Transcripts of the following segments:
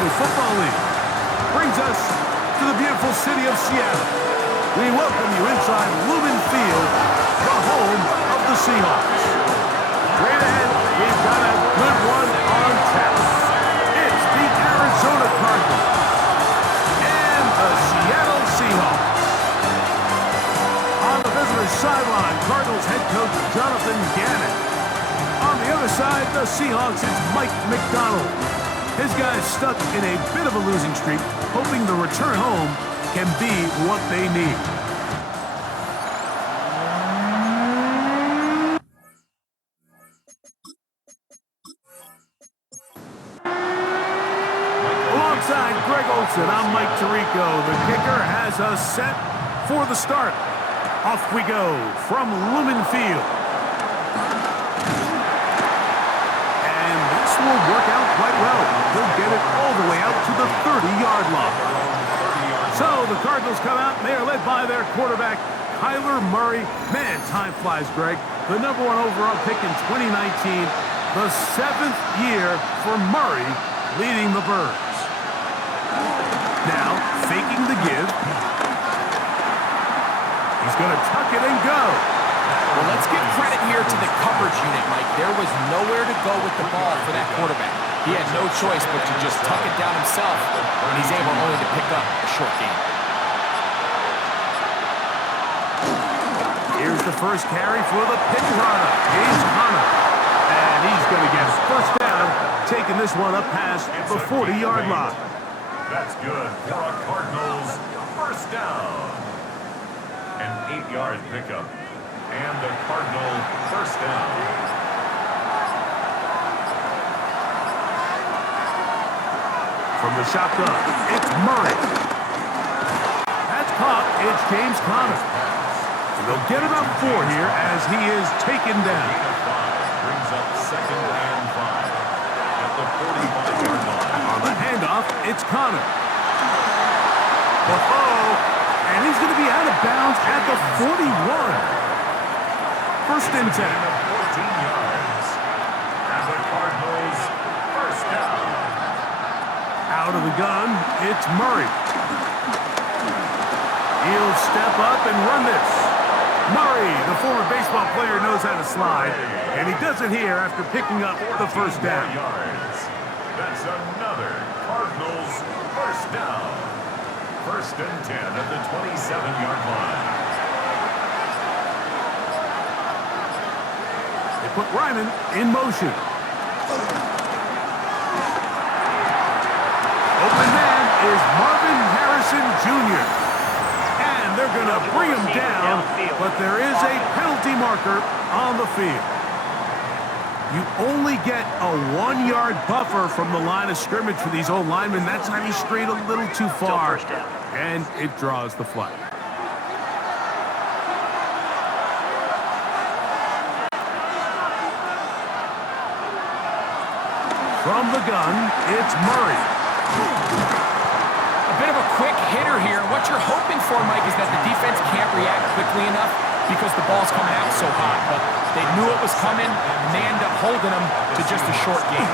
National Football League. Brings us to the beautiful city of Seattle. We welcome you inside Lumen Field, the home of the Seahawks. Straight ahead, we've got a good one on tap. It's the Arizona Cardinals and the Seattle Seahawks. On the visitor's sideline, Cardinals head coach Jonathan Gannon. On the other side, the Seahawks, it's Mike McDonald. His guys stuck in a bit of a losing streak, hoping the return home can be what they need. Alongside Greg Olsen, I'm Mike Tirico. The kicker has us set for the start. Off we go from Lumen Field. Will work out quite well. He'll get it all the way out to the 30-yard line. So the Cardinals come out, and they are led by their quarterback, Kyler Murray. Man, time flies, Greg. The #1 overall pick in 2019, the 7th year for Murray leading the Birds. Now, faking the give. He's going to tuck it and go. Well, let's give credit here to the coverage unit, Mike. There was nowhere to go with the ball for that quarterback. He had no choice but to just tuck it down himself, and he's able only to pick up a short gain. Here's the first carry for the pick runner, James Conner. And he's going to get his first down, taking this one up past the 40-yard line. That's good for a Cardinals first down. An 8-yard pickup. And the Cardinal first down. From the shotgun, it's Murray. That's caught. It's James Conner. And they'll get about 4 here as he is taken down. Brings up 2nd and 5 at the 45-yard line. On the handoff, it's Conner. And he's going to be out of bounds at the 41. First and 10. 14 yards. And the Cardinals first down. Out of the gun, it's Murray. He'll step up and run this. Murray, the former baseball player, knows how to slide, and he does it here after picking up the first down. Yards. That's another Cardinals first down. First and 10 at the 27-yard line. Put Ryman in motion. Open man is Marvin Harrison Jr. And they're going to bring him down, but there is a penalty marker on the field. You only get a 1-yard buffer from the line of scrimmage for these old linemen. That's how he strayed a little too far, and it draws the flag. From the gun, it's Murray. A bit of a quick hitter here. What you're hoping for, Mike, is that the defense can't react quickly enough because the ball's coming out so hot. But they knew it was coming, and they end up holding them to just a short gain.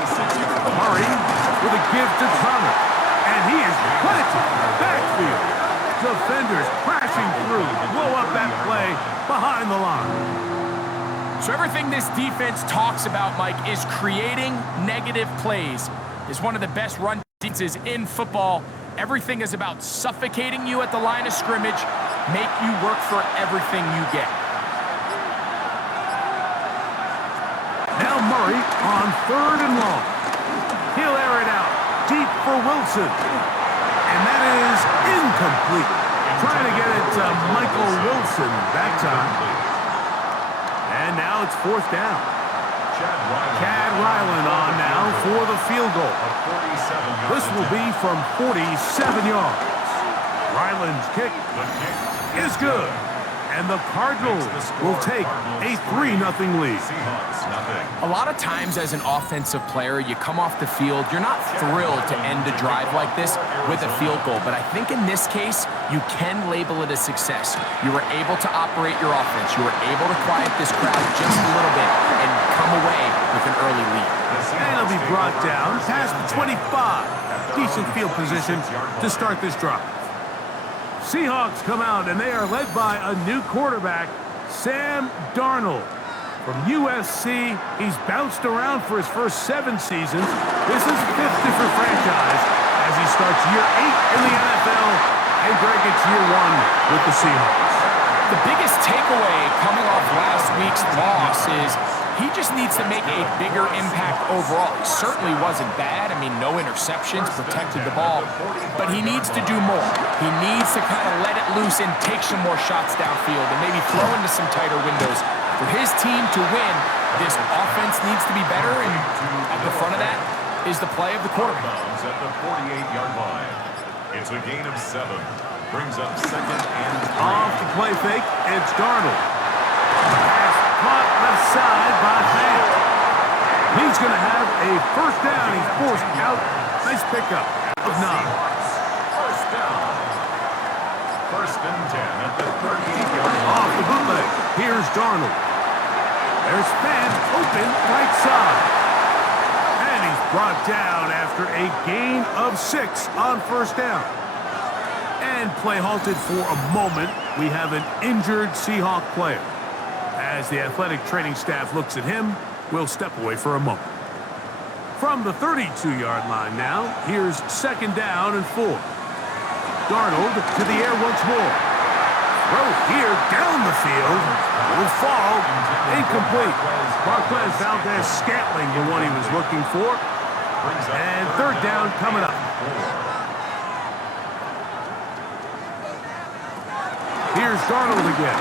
Murray with a give to Conner. And he is planted backfield. Defenders crashing through, blow up that play behind the line. So everything this defense talks about, Mike, is creating negative plays. Is one of the best run defenses in football. Everything is about suffocating you at the line of scrimmage, make you work for everything you get. Now Murray on 3rd and long. He'll air it out deep for Wilson. And that is incomplete. Trying to get it to Michael Wilson that time. And now it's 4th down. Chad Ryland on now for the field goal. This will be from 47 yards. Ryland's kick is good. And the Cardinals will take a 3-0 lead. Seahawks, nothing. A lot of times as an offensive player, you come off the field, you're not thrilled to end a drive like this with a field goal. But I think in this case, you can label it a success. You were able to operate your offense. You were able to quiet this crowd just a little bit and come away with an early lead. And it'll be brought down past the 25. Decent field position to start this drive. Seahawks come out, and they are led by a new quarterback, Sam Darnold. From USC, he's bounced around for his first 7 seasons. This is 5th different franchise as he starts year 8 in the NFL, and Greg, it's year 1 with the Seahawks. The biggest takeaway coming off last week's loss is he just needs to make a bigger impact overall. He certainly wasn't bad. I mean, no interceptions, protected the ball, but he needs to do more. He needs to kind of let it loose and take some more shots downfield and maybe throw into some tighter windows. For his team to win, this offense needs to be better, and at the front of that is the play of the quarterback. At the 48-yard line. It's a gain of 7. Brings up 2nd and 3. Off the play fake, it's Darnold. Pass caught left side by Fant. He's going to have a first down. He's forced out. Nice pickup of 9. First down. 1st and 10 at the 38-yard line. Off the bootleg. Here's Darnold. There's Fant open right side. And he's brought down after a gain of 6 on first down. And play halted for a moment. We have an injured Seahawk player. As the athletic training staff looks at him, we'll step away for a moment. From the 32-yard line now, here's 2nd down and 4. Darnold to the air once more. Throw here down the field. Will fall. Incomplete. Marquez Valdez-Scantling, the one he was looking for. And 3rd down coming up. Here's Darnold again.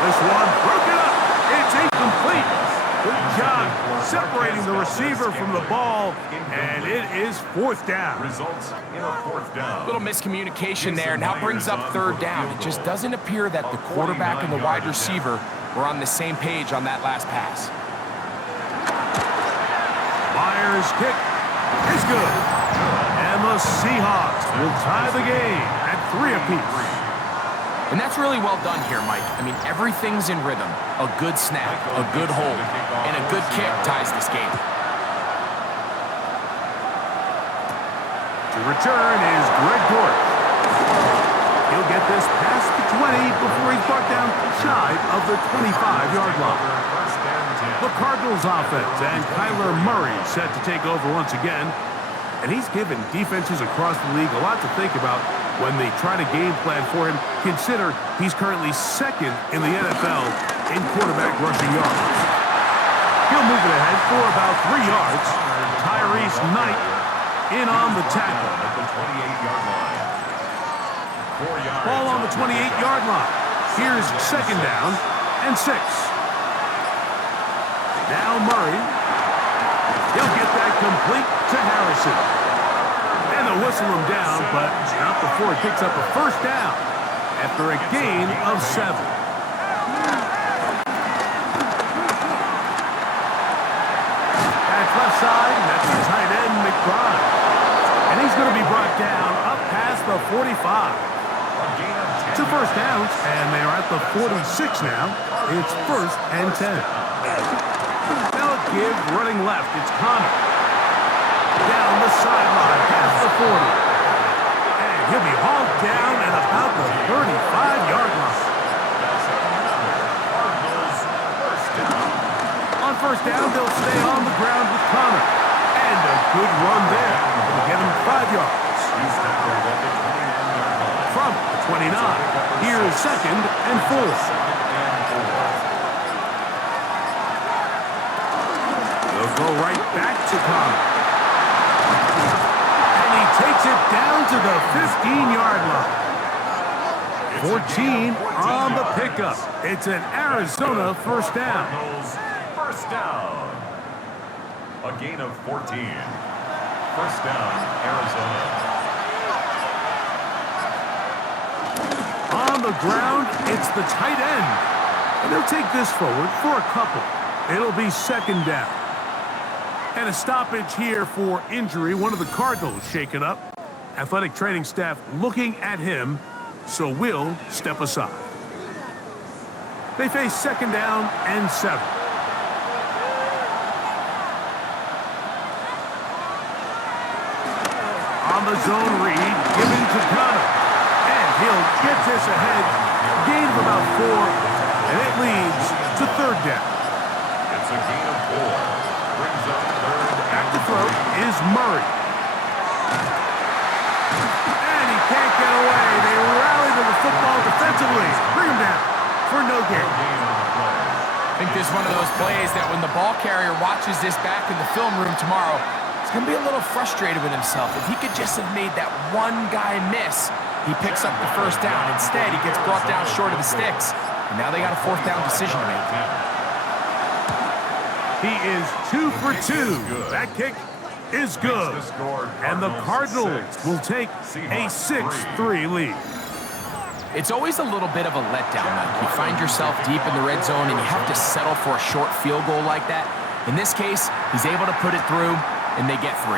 This one broken up. It's incomplete. Good job separating the receiver from the ball, and it is 4th down. Results in a 4th down. Little miscommunication there. Now brings up 3rd down. It just doesn't appear that the quarterback and the wide receiver were on the same page on that last pass. Myers' kick is good. And the Seahawks will tie the game at 3 apiece. And that's really well done here, Mike. I mean, everything's in rhythm. A good snap, a good hold, and a good kick ties this game. To return is Greg Dortch. He'll get this past the 20 before he's brought down shy of the 25-yard line. The Cardinals offense and Kyler Murray set to take over once again. And he's given defenses across the league a lot to think about when they try to game plan for him. Consider he's currently 2nd in the NFL in quarterback rushing yards. He'll move it ahead for about 3 yards. Tyrese Knight in on the tackle. At the 28-yard line. 4 yards. Ball on the 28-yard line. Here's 2nd down and 6. Now Murray. He'll get that complete to Harrison. And they'll whistle him down, but not before he picks up a first down after a gain of 7. That's left side, and that's the tight end, McBride. And he's going to be brought down up past the 45. It's a first down, and they are at the 46 now. It's 1st and 10. They'll give running left. It's Connor. Down the sideline, past the 40. And he'll be hauled down at about the 35-yard line. On first down, they'll stay on the ground with Connor. And a good run there. It'll get him 5 yards. From the 29, here's 2nd and 4. They'll go right back to Connor. And he takes it down to the 15-yard line. 14 on the pickup. It's an Arizona first down. First down. A gain of 14. First down, Arizona. On On the ground, it's the tight end. And they'll take this forward for a couple. It'll be second down. And a stoppage here for injury. One of the Cardinals shaken up. Athletic training staff looking at him, so we'll step aside. They face second down and 7. On the zone read, given to Connor. And he'll get this ahead. Gain of about 4, and it leads to third down. It's a gain of 4. Brings up third. Back to throw is Murray. And he can't get away. They rally to the football defensively. Bring him down for no gain. I think this is one of those plays that when the ball carrier watches this back in the film room tomorrow, he's going to be a little frustrated with himself. If he could just have made that one guy miss, he picks up the first down. Instead, he gets brought down short of the sticks. And now they got a fourth down decision to make. He is 2 for 2. That kick is good. And the Cardinals will take a 6-3 lead. It's always a little bit of a letdown, Mike. You find yourself deep in the red zone and you have to settle for a short field goal like that. In this case, he's able to put it through, and they get 3.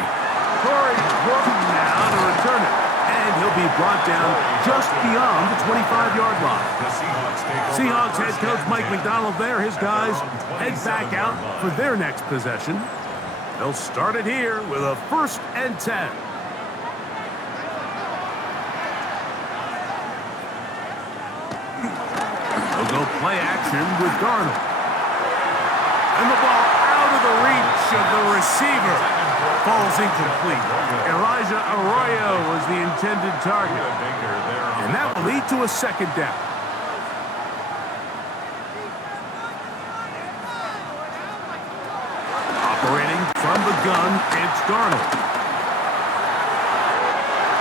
Corey Gordon now to return it. And he'll be brought down just beyond the 25-yard line. Seahawks head coach Mike McDonald there. His guys head back out for their next possession. They'll start it here with a 1st and 10. They'll go play action with Darnold. And the ball out of the reach of the receiver. Falls incomplete. Elijah Arroyo was the intended target. And that will lead to a second down. Operating from the gun, it's Darnold.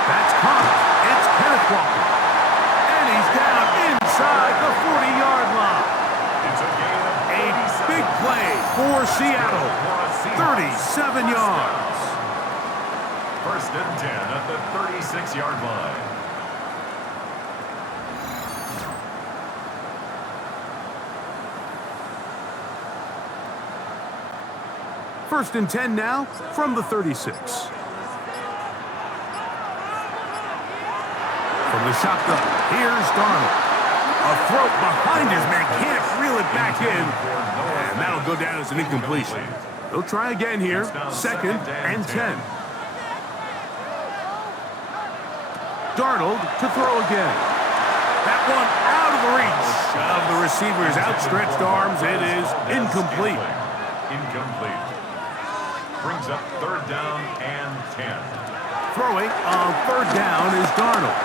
That's caught. It's Kenneth Walker. And he's down inside the 40-yard line. A big play for Seattle. 37 yards. 1st and 10 at the 36-yard line. First and 10 now from the 36. From the shotgun, here's Darnold. A throw behind his man, can't reel it back in. And that'll go down as an incompletion. They'll try again here, 2nd and 10. Darnold to throw again. That one out of the reach of the receiver's outstretched arms. It is incomplete. Incomplete. Brings up 3rd down and 10. Throwing on 3rd down is Darnold.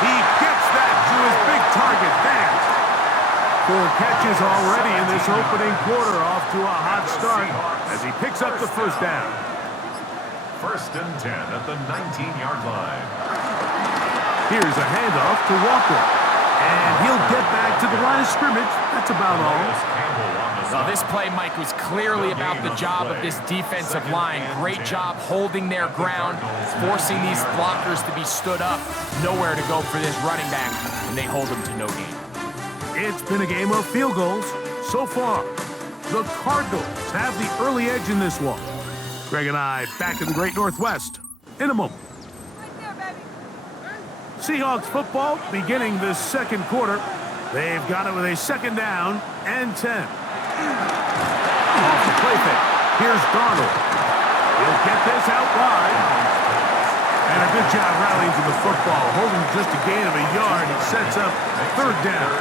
He gets that to his big target, Vance. 4 catches already in this opening quarter, off to a hot start as he picks up the 1st down. 1st and 10 at the 19-yard line. Here's a handoff to Walker. And he'll get back to the line of scrimmage. That's about all. Well, this play, Mike, was clearly about the job of this defensive line. Great job holding their ground, forcing these blockers to be stood up. Nowhere to go for this running back, and they hold him to no gain. It's been a game of field goals so far. The Cardinals have the early edge in this one. Greg and I back in the Great Northwest in a moment. Seahawks football beginning this 2nd quarter. They've got it with a 2nd down and 10. Off the play fake. Here's Darnold. He'll get this out wide. And a good job rallying to the football. Holding just a gain of a yard. It sets up 3rd down.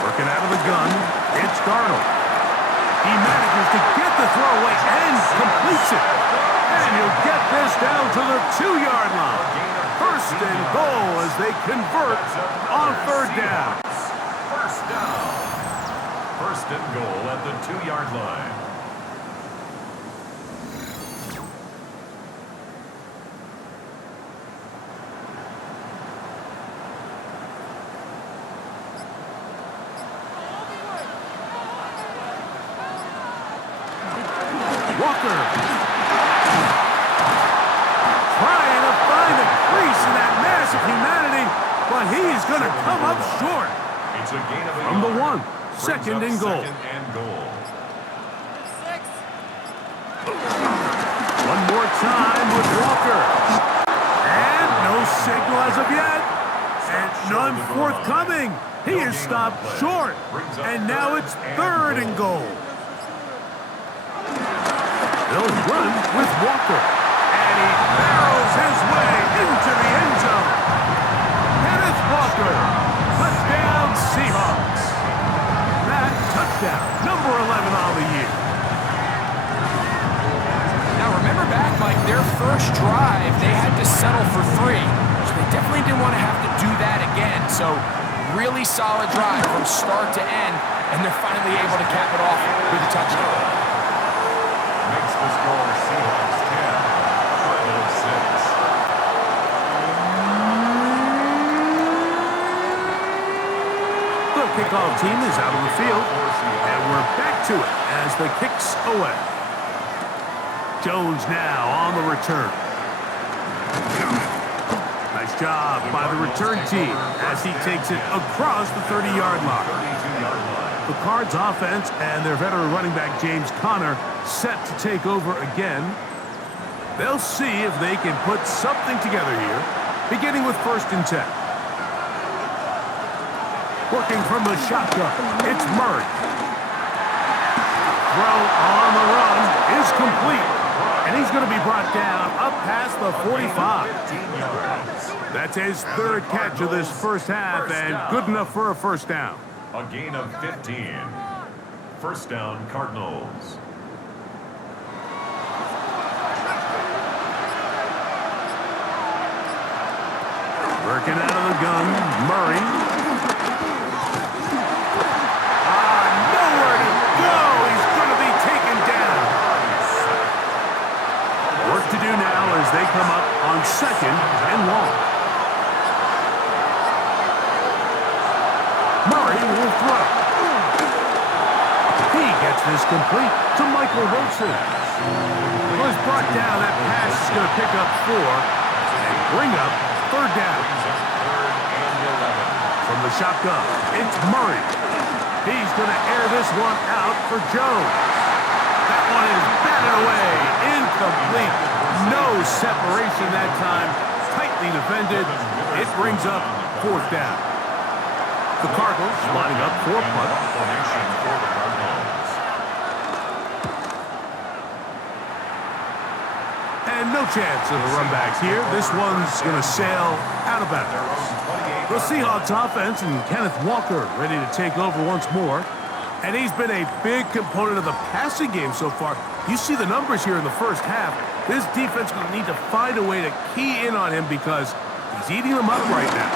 Working out of the gun, it's Darnold. He manages to get the throw away and completes it. And he'll get this down to the 2-yard line. 1st and goal as they convert on 3rd down. 1st down. 1st and goal at the 2-yard line. Walker but he's going to come up short. It's a gain of a From the yard. 1, second and goal. Second and goal. One more time with Walker. And no signal as of yet. And none forthcoming. He is stopped short. And now it's third and goal. They'll run with Walker. And he barrels his way into the end zone. Kenneth Walker. Touchdown Seahawks. That touchdown, number 11 on the year. Now remember back, Mike, their first drive, they had to settle for 3. So they definitely didn't want to have to do that again. So really solid drive from start to end, and they're finally able to cap it off with a touchdown. Makes the score Seahawks 10, Cardinals 6. The kickoff team is out on the field, and we're back to it as the kick's away. Jones now on the return. Nice job by the return team as he takes it across the 30-yard line. 32-yard line. The Cards offense and their veteran running back James Conner set to take over again. They'll see if they can put something together here, beginning with 1st and 10. Working from the shotgun, it's Murray. Throw on the run is complete. And he's going to be brought down up past the 45. 15 yards. That's his 3rd catch of this first half and good enough for a first down. A gain of 15. First down, Cardinals. Working out of the gun, Murray. Nowhere to go. He's going to be taken down. Work to do now as they come up on 2nd and long. Murray will throw. He gets this complete to Michael Wilson. Was brought down. That pass is going to pick up 4 and bring up 3rd down. From the shotgun, it's Murray. He's going to air this one out for Jones. That one is batted away. Incomplete. No separation that time. Tightly defended. It brings up 4th down. The Cardinals lining up for a punt. Formation for the Cardinals. And no chance of a run back here. This one's going to sail out of bounds. The Seahawks offense and Kenneth Walker ready to take over once more. And he's been a big component of the passing game so far. You see the numbers here in the first half. This defense will need to find a way to key in on him because he's eating them up right now.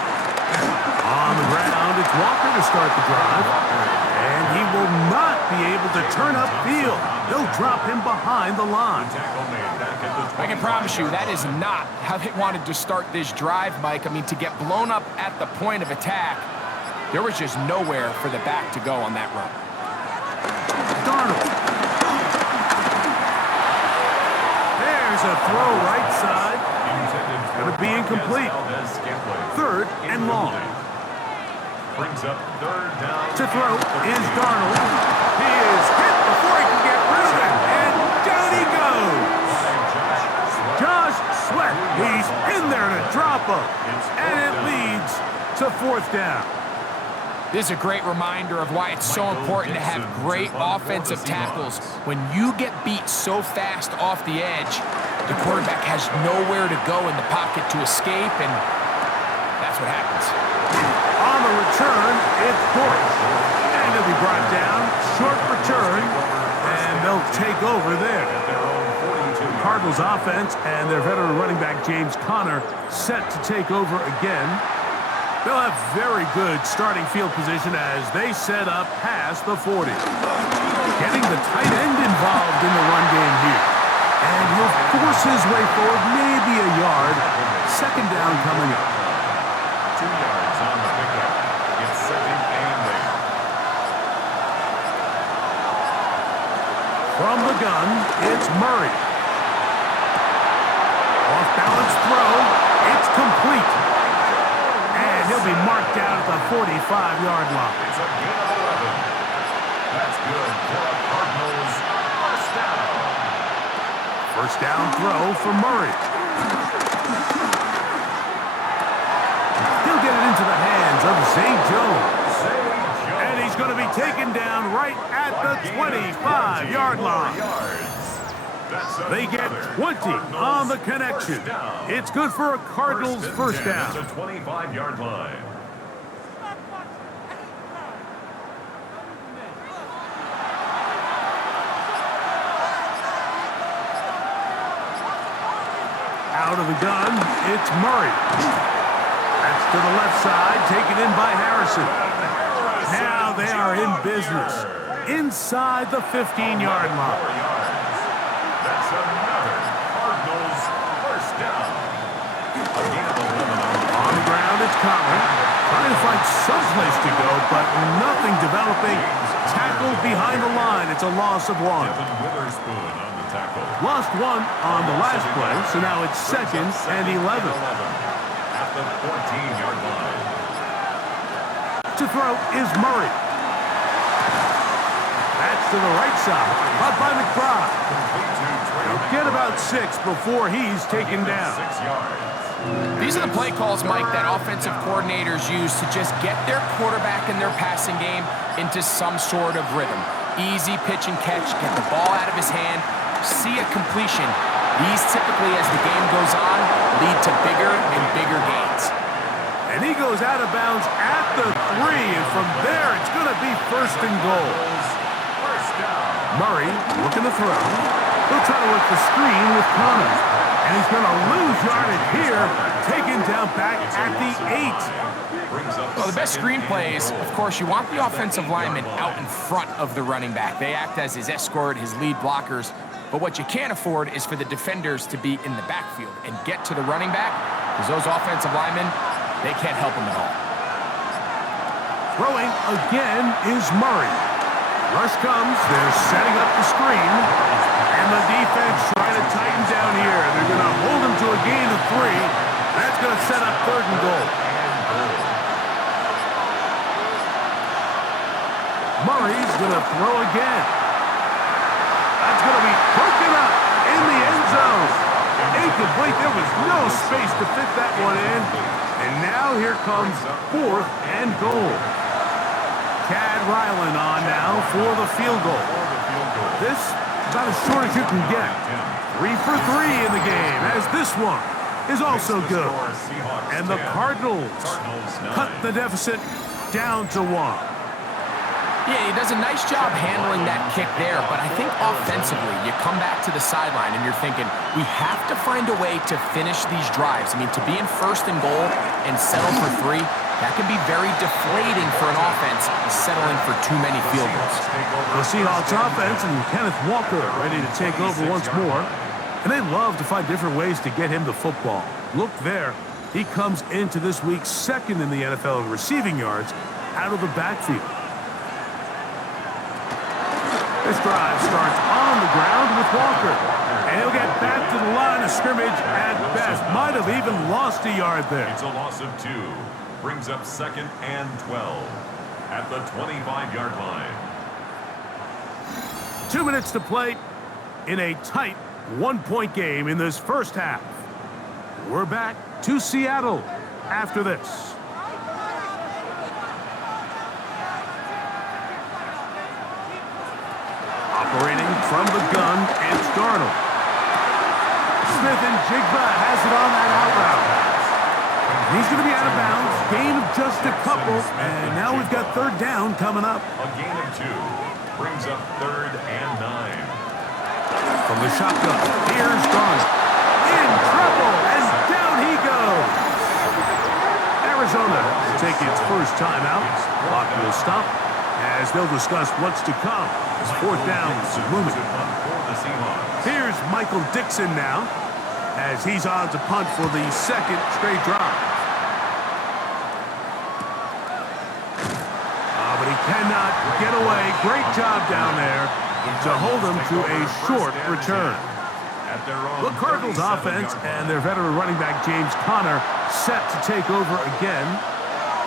On the ground, it's Walker to start the drive. And he will not be able to turn upfield. They'll drop him behind the line. I can promise you that is not how they wanted to start this drive, Mike. I mean, to get blown up at the point of attack, there was just nowhere for the back to go on that run. Darnold. There's a throw right side. Going to be incomplete. 3rd and long. Brings up 3rd down. To throw is Darnold. He is hit before he can get rid of it. And down he goes. Josh Sweat. He's in there to drop him. And it leads to 4th down. This is a great reminder of why it's so important to have great offensive tackles. When you get beat so fast off the edge, the quarterback has nowhere to go in the pocket to escape, and that's what happens. On the return, it's Dortch. And he'll be brought down. Short return, and they'll take over there. Cardinals offense and their veteran running back James Conner set to take over again. They'll have very good starting field position as they set up past the 40. Getting the tight end involved in the run game here. And he'll force his way forward, maybe a yard. 2nd down coming up. 2 yards on the pickup. It's 2nd and late. From the gun, it's Murray. Off-balance throw. It's complete. And And he'll be marked down at the 45-yard line. It's a gain of 11. That's good for a Cardinals first down. First down throw for Murray. He'll get it into the hands of Zay Jones. And he's going to be taken down right at the 25-yard line. They get 20 on the connection. It's good for a Cardinals first down. It's a 25-yard line. Out of the gun, it's Murray. That's to the left side, taken in by Harrison. Now they are in business, inside the 15-yard line. That's another Cardinals first down. A gain of 11 On the ground, it's Conner. Trying to find some place to go, but nothing developing. Tackled behind the line. It's a loss of one. Devin Witherspoon on the tackle. Lost one on the last play, so now it's second and 11. At the 14-yard line. To throw is Murray. That's to the right side. Caught by McBride. He'll get about 6 before he's taken down. 6 yards. These are the play calls, Mike, that offensive coordinators use to just get their quarterback and their passing game into some sort of rhythm. Easy pitch and catch, get the ball out of his hand, see a completion. These typically, as the game goes on, lead to bigger and bigger gains. And he goes out of bounds at the 3, and from there it's going to be first and goal. First down. Murray looking to throw. He'll try to work the screen with Conner. And he's going to lose yardage here, taken down back at the 8. Well, the best screen plays, of course, you want the offensive lineman out in front of the running back. They act as his escort, his lead blockers. But what you can't afford is for the defenders to be in the backfield and get to the running back, because those offensive linemen, they can't help him at all. Throwing again is Murray. Rush comes. They're setting up the screen. And the defense trying to tighten down here. They're going to hold him to a gain of 3. That's going to set up third and goal. Murray's going to throw again. That's going to be broken up in the end zone. Incomplete. There was no space to fit that one in. And now here comes fourth and goal. Chad Ryland on now for the field goal. This about as short as you can get. 3 for 3 in the game, as this one is also good. And the Cardinals cut the deficit down to 1. Yeah, he does a nice job handling that kick there, but I think offensively, you come back to the sideline and you're thinking, we have to find a way to finish these drives. I mean, to be in first and goal and settle for 3, that can be very deflating for an offense settling for too many field goals. The Seahawks offense and Kenneth Walker ready to take over once more. And they love to find different ways to get him the football. Look there. He comes into this week second in the NFL in receiving yards out of the backfield. This drive starts on the ground with Walker. And he'll get back to the line of scrimmage at best. Might have even lost a yard there. It's a loss of 2. Brings up second and 12 at the 25-yard line. 2 minutes to play in a tight 1-point game in this first half. We're back to Seattle after this. Operating from the gun, it's Darnold. Smith and Jigba has it on that out route. He's going to be out of bounds. Gain of just a couple. And now we've got third down coming up. A gain of 2 brings up third and 9. From the shotgun, here's Darnold. In trouble, and down he goes. Arizona will take its first timeout. Clock will stop as they'll discuss what's to come. It's fourth down to looming. Here's Michael Dixon now, as he's on to punt for the second straight drive. But he cannot get away. Great job down there to hold him to a short return. The Cardinals offense and their veteran running back James Conner set to take over again.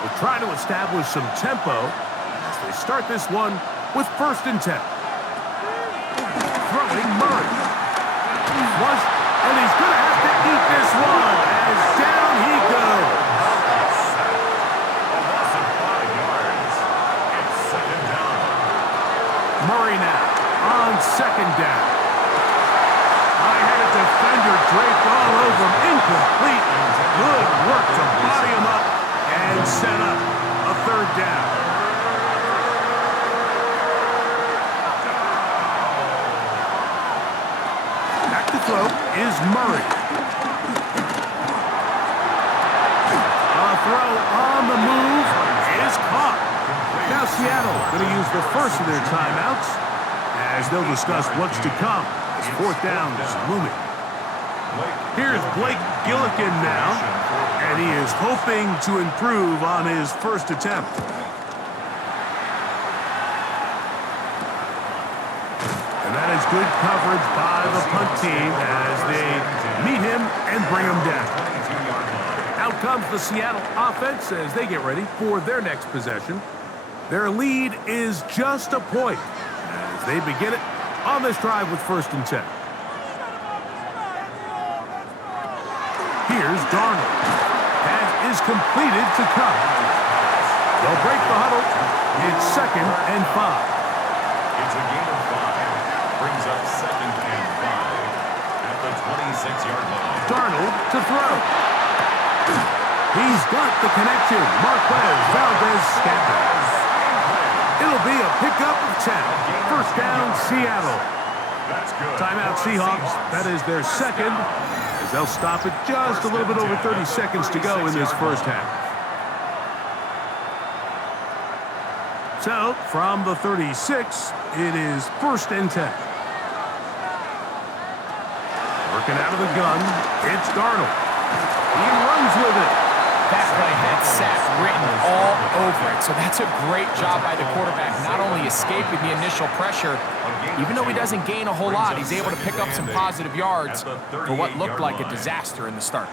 will try to establish some tempo as they start this one with 1st and 10. Throwing Murray. Flush, and he's going to have to eat this one as down he goes. A loss of 5 yards. It's 2nd down. Murray now on 2nd down. I had a defender draped all over him. Incomplete. Good work to body him up and set up a 3rd down. Back to throw is Murray. A throw on the move is caught. Now Seattle going to use the first of their timeouts as they'll discuss what's to come. As 4th down is looming. Here's Blake Gillikin now, and he is hoping to improve on his first attempt. And that is good coverage by the punt team as they meet him and bring him down. Out comes the Seattle offense as they get ready for their next possession. Their lead is just a point as they begin it on this drive with 1st and 10. Here's Darnold. Pass is completed to Cobb. They'll break the huddle. It's 2nd and 5. It's a gain of 5. Brings up 2nd and 5 at the 26-yard line. Darnold to throw. He's got the connection. Marquez Valdez-Scantling. It'll be a pickup of 10. 1st down, Seattle. That's good. Timeout, Seahawks. That is their 2nd. As they'll stop it just a little bit over 30 seconds to go in this 1st half. So, from the 36, it is 1st and 10. Working out of the gun, it's Darnold. He runs with it. That play had sack written all over it, so that's a great job by the quarterback, not only escaping the initial pressure, even though he doesn't gain a whole lot, he's able to pick up some positive yards for what looked like a disaster in the start.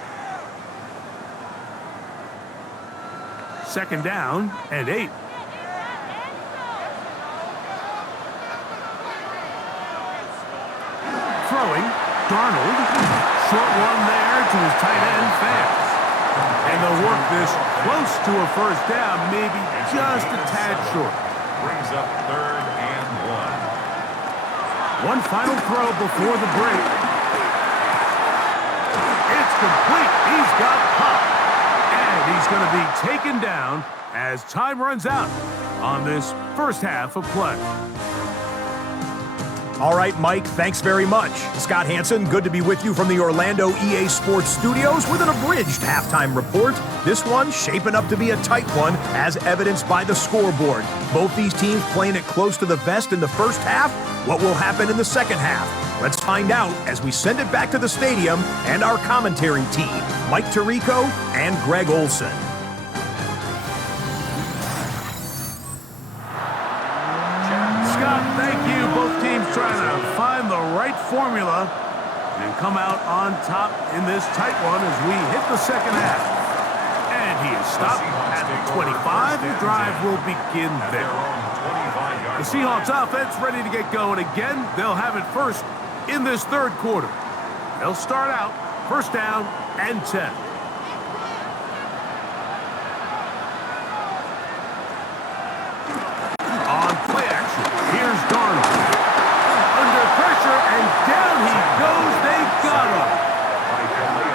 2nd down and 8. Throwing, Darnold. Short one there to his tight end, Fans. And they'll work this close to a 1st down, maybe just a tad short. Brings up 3rd and 1. One final throw before the break. It's complete. He's got Pop. And he's going to be taken down as time runs out on this 1st half of play. All right, Mike, thanks very much. Scott Hansen, good to be with you from the Orlando EA Sports Studios with an abridged halftime report. This one shaping up to be a tight one, as evidenced by the scoreboard. Both these teams playing it close to the vest in the 1st half. What will happen in the 2nd half? Let's find out as we send it back to the stadium and our commentary team, Mike Tirico and Greg Olson. Trying to find the right formula and come out on top in this tight one as we hit the 2nd half. And he is stopped at the 25. The drive will begin there. The Seahawks offense ready to get going again. They'll have it first in this 3rd quarter. They'll start out 1st down and 10. On play action, here's Darnold. And down he goes. They got him.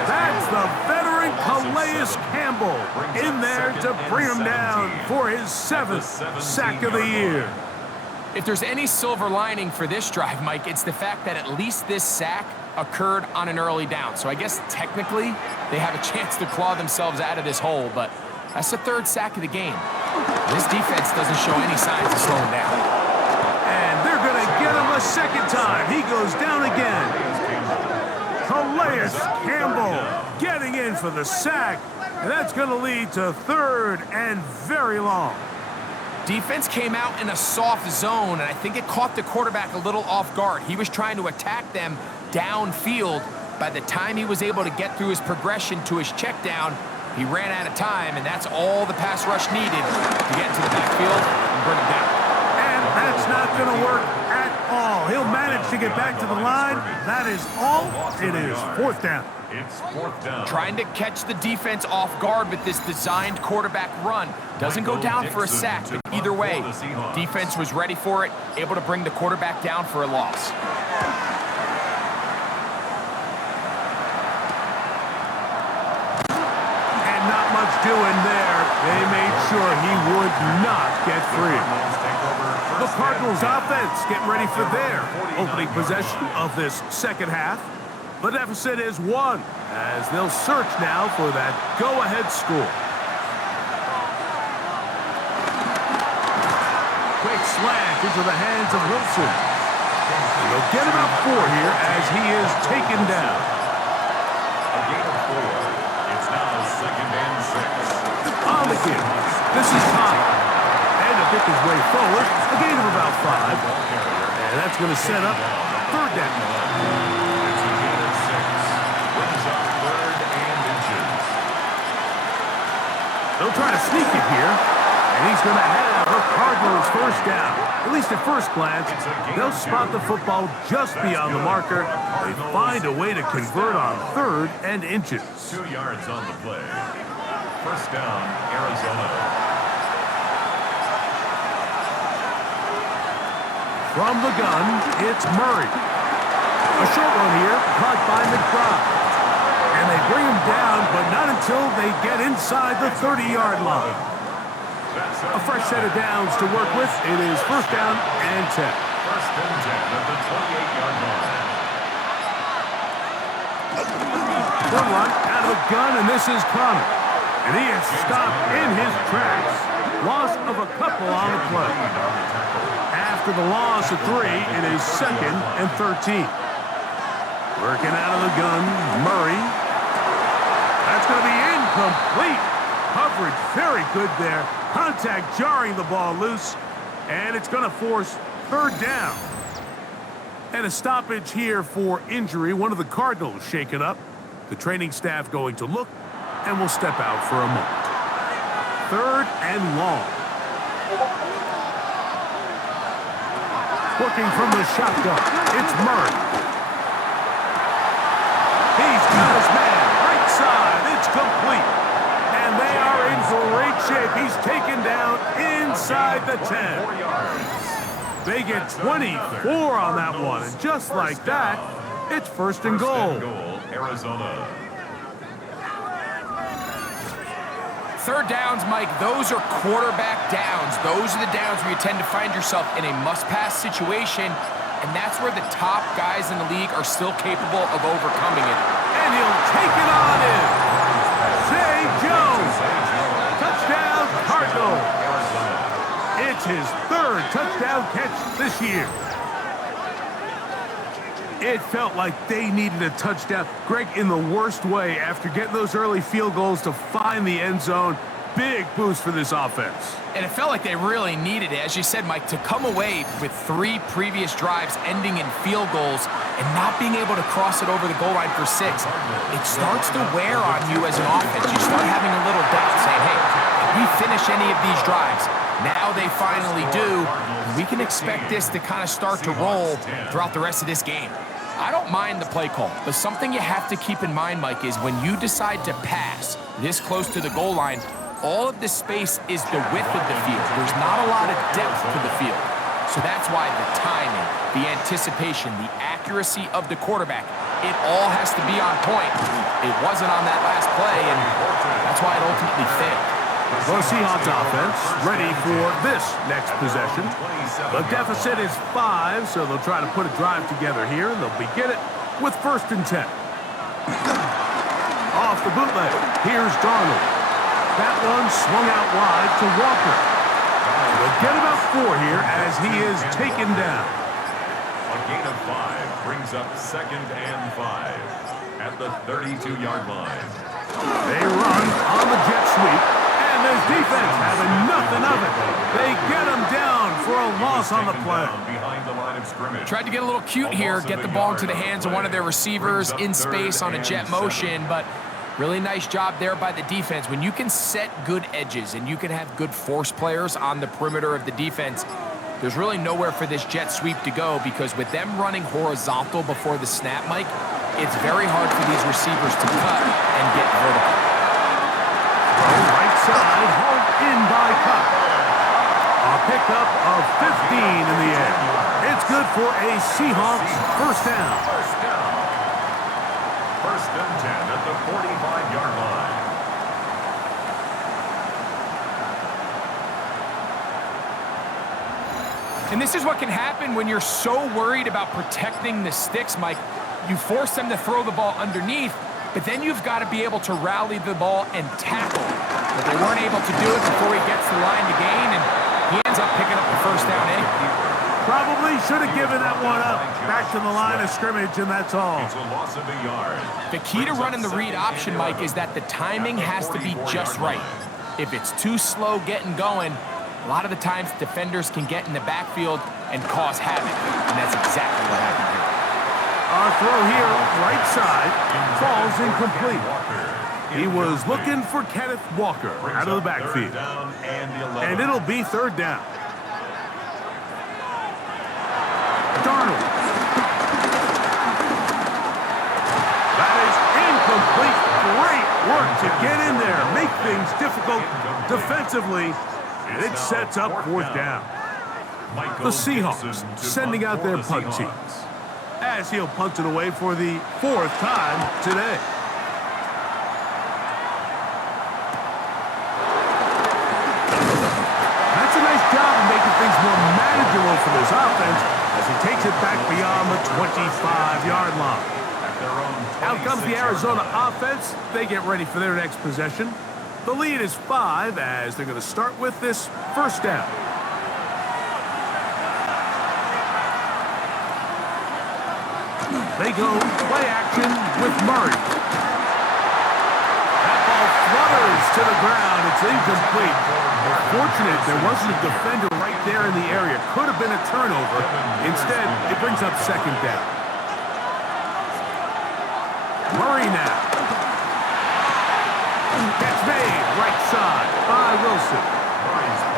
That's the veteran Calais Campbell in there to bring him down for his 7th sack of the year. If there's any silver lining for this drive, Mike, it's the fact that at least this sack occurred on an early down. So I guess technically they have a chance to claw themselves out of this hole, but that's the 3rd sack of the game. This defense doesn't show any signs of slowing down. Get him a 2nd time. He goes down again. Calais Campbell getting in for the sack. And that's going to lead to 3rd and very long. Defense came out in a soft zone, and I think it caught the quarterback a little off guard. He was trying to attack them downfield. By the time he was able to get through his progression to his check down, He ran out of time, and that's all the pass rush needed to get into the backfield and bring him down. And that's not going to work at all. He'll manage to get back to the line. That is all. It is 4th down. It's 4th down. Trying to catch the defense off guard with this designed quarterback run. Doesn't go down for a sack, but either way, defense was ready for it, able to bring the quarterback down for a loss. And not much doing there. They made sure he would not get free. The Cardinals offense getting ready for their opening possession of this second half. The deficit is 1, as they'll search now for that go-ahead score. Quick slant into the hands of Wilson. And they'll get about 4 here as he is taken down. A gain of 4. It's now 2nd and 6. On the kick. This is time. And to pick his way forward, a gain of about 5. And that's going to set up 3rd down. They'll try to sneak it here, and he's going to have the Cardinals 1st down. At least at first glance, they'll spot the football just beyond the marker. They find a way to convert on 3rd and inches. 2 yards on the play. 1st down, Arizona. From the gun, it's Murray. A short one here, caught by McBride. And they bring him down, but not until they get inside the 30-yard line. A fresh set of downs to work with. It is 1st down and 10. 1st and 10 at the 28-yard line. Good run out of the gun, and this is Connor. And he is stopped in his tracks. Loss of a couple on the play. After the loss of 3, it is 2nd and 13. Working out of the gun, Murray. That's going to be incomplete. Coverage very good there. Contact jarring the ball loose. And it's going to force 3rd down. And a stoppage here for injury. One of the Cardinals shaken up. The training staff going to look and will step out for a moment. 3rd and long. Working from the shotgun. It's Murray. He's got his man. Right side. It's complete. And they are in great shape. He's taken down inside the 10. They get 24 on that one. And just like that, it's 1st and goal. Arizona. 3rd downs, Mike, those are quarterback downs. Those are the downs where you tend to find yourself in a must-pass situation. And that's where the top guys in the league are still capable of overcoming it. And he'll take it on in. Zay Jones. Touchdown, Cardinals. It's his 3rd touchdown catch this year. It felt like they needed a touchdown. Greg, in the worst way, after getting those early field goals to find the end zone. Big boost for this offense. And it felt like they really needed it. As you said, Mike, to come away with 3 previous drives ending in field goals and not being able to cross it over the goal line for 6, it starts to wear on you as an offense. You start having a little doubt saying, hey, if we finish any of these drives, now they finally do, we can expect this to kind of start to roll throughout the rest of this game. I don't mind the play call, but something you have to keep in mind, Mike, is when you decide to pass this close to the goal line, all of this space is the width of the field. There's not a lot of depth to the field. So that's why the timing, the anticipation, the accuracy of the quarterback, it all has to be on point. It wasn't on that last play, and that's why it ultimately failed. Well, Seahawks offense ready for this next possession. The deficit is 5, so they'll try to put a drive together here, and they'll begin it with 1st and 10. Off the bootleg, here's Darnold. That one swung out wide to Walker. And they'll get about 4 here as he is taken down. A gain of 5 brings up 2nd and 5 at the 32-yard line. They run on the jet sweep, and this defense having nothing of it. They get him down for a loss on the play. Behind the line of scrimmage. Tried to get a little cute here, get the ball into the hands of one of their receivers in space on a jet motion, but Really nice job there by the defense. When you can set good edges and you can have good force players on the perimeter of the defense, there's really nowhere for this jet sweep to go, because with them running horizontal before the snap, Mike, it's very hard for these receivers to cut and get vertical. Right side, hauled in by Cup. A pickup of 15 in the air. It's good for a Seahawks first down. First and 10 at the 45-yard line. And this is what can happen when you're so worried about protecting the sticks, Mike. You force them to throw the ball underneath, but then you've got to be able to rally the ball and tackle. But they weren't able to do it before he gets the line to gain, and he ends up picking up the first down anyway. Probably should have given that one up. Back to the line of scrimmage, and that's all. It's a loss of a yard. The key to running the read option, Mike, is that the timing has to be just right. If it's too slow getting going, a lot of the times defenders can get in the backfield and cause havoc, and that's exactly what happened here. Our throw here, right side, falls incomplete. He was looking for Kenneth Walker out of the backfield. And it'll be third down. Darnold. That is incomplete. Great work to get in there, make things difficult defensively, and it sets up fourth down. The Seahawks sending out their punt teams, as he'll punt it away for the fourth time today. That's a nice job of making things more manageable for this offense as he takes it back beyond the 25-yard line. Out comes the Arizona offense. They get ready for their next possession. The lead is 5 as they're going to start with this first down. They go play action with Murray. That ball flutters to the ground. It's incomplete. Fortunate there wasn't a defender right there in the area. Could have been a turnover. Instead, it brings up second down. Murray now. Catch made, right side by Wilson.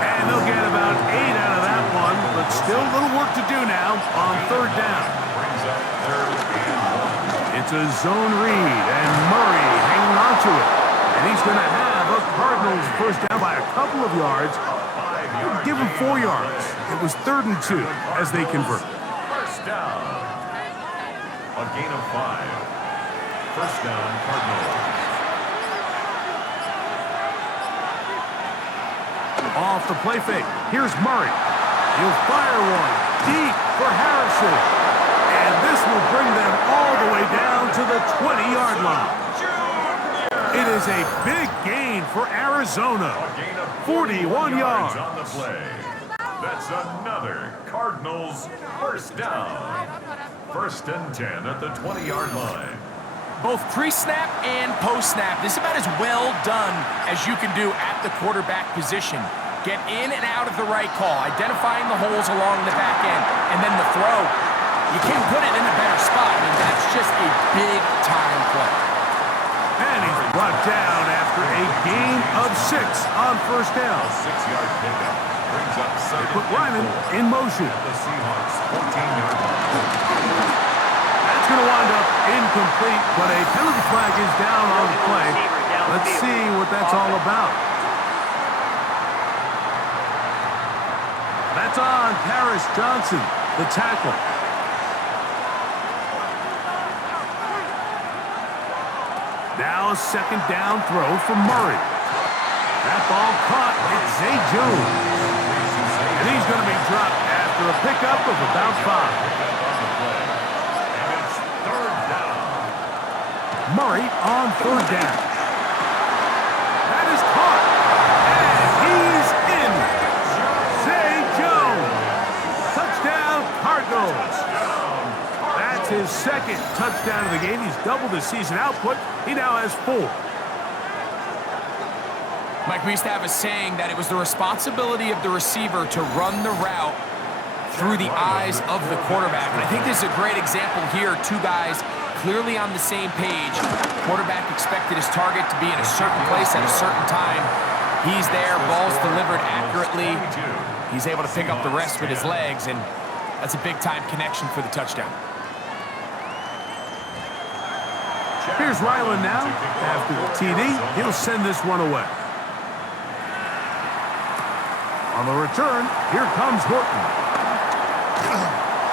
And they'll get about 8 out of that one, but still a little work to do now on third down. It's a zone read, and Murray hanging on to it. And he's going to have a Cardinals first down by a couple of yards. Give him 4 yards. It was 3rd and 2 as they convert. First down. A gain of 5. First down, Cardinals. Off the play fake. Here's Murray. He'll fire one deep for Harrison. And this will bring them all the way down to the 20-yard line. It is a big gain for Arizona. 41 yards. On the play. That's another Cardinals first down. First and 10 at the 20-yard line. Both pre-snap and post-snap, this is about as well done as you can do at the quarterback position. Get in and out of the right call, identifying the holes along the back end, and then the throw. You can't put it in a better spot. I mean, that's just a big-time play. And he's brought down after a gain of 6 on first down. 6-yard pickup brings up second. They put Ryman in motion. At the Seahawks 14-yard line. That's going to wind up incomplete, but a penalty flag is down on the play. Let's see what that's all about. That's on Paris Johnson, the tackle. Now a second down throw from Murray. That ball caught. It's Zay Jones. And he's going to be dropped after a pickup of about 5. Murray on third down. That is caught. And he's in. Zay Jones. Touchdown, Cardinals. That's his second touchdown of the game. He's doubled his season output. He now has 4. Mike, we used to have a saying that it was the responsibility of the receiver to run the route through the eyes of the quarterback. And I think this is a great example here. 2 guys clearly on the same page. Quarterback expected his target to be in a certain place at a certain time. He's there, ball's delivered accurately. He's able to pick up the rest with his legs, and that's a big-time connection for the touchdown. Here's Ryland now. After the TD, he'll send this one away. On the return, here comes Horton.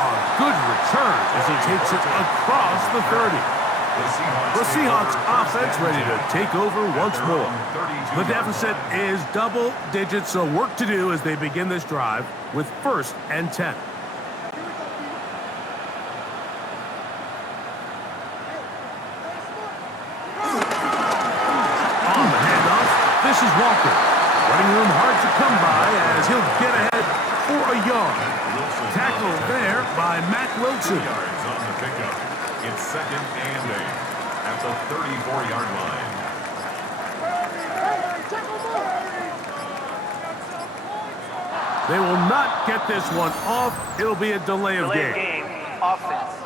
A good return as he takes it across the 30. The Seahawks offense ready to take over once more. The deficit is double digits, so work to do as they begin this drive with 1st and 10. On the handoff, this is Walker. Running room hard to come by as he'll get ahead for a yard. Tackled there by Matt Wilson. Yards on the pickup. It's 2nd and 8 at the 34-yard line. They will not get this one off. It'll be a delay of game. Offense.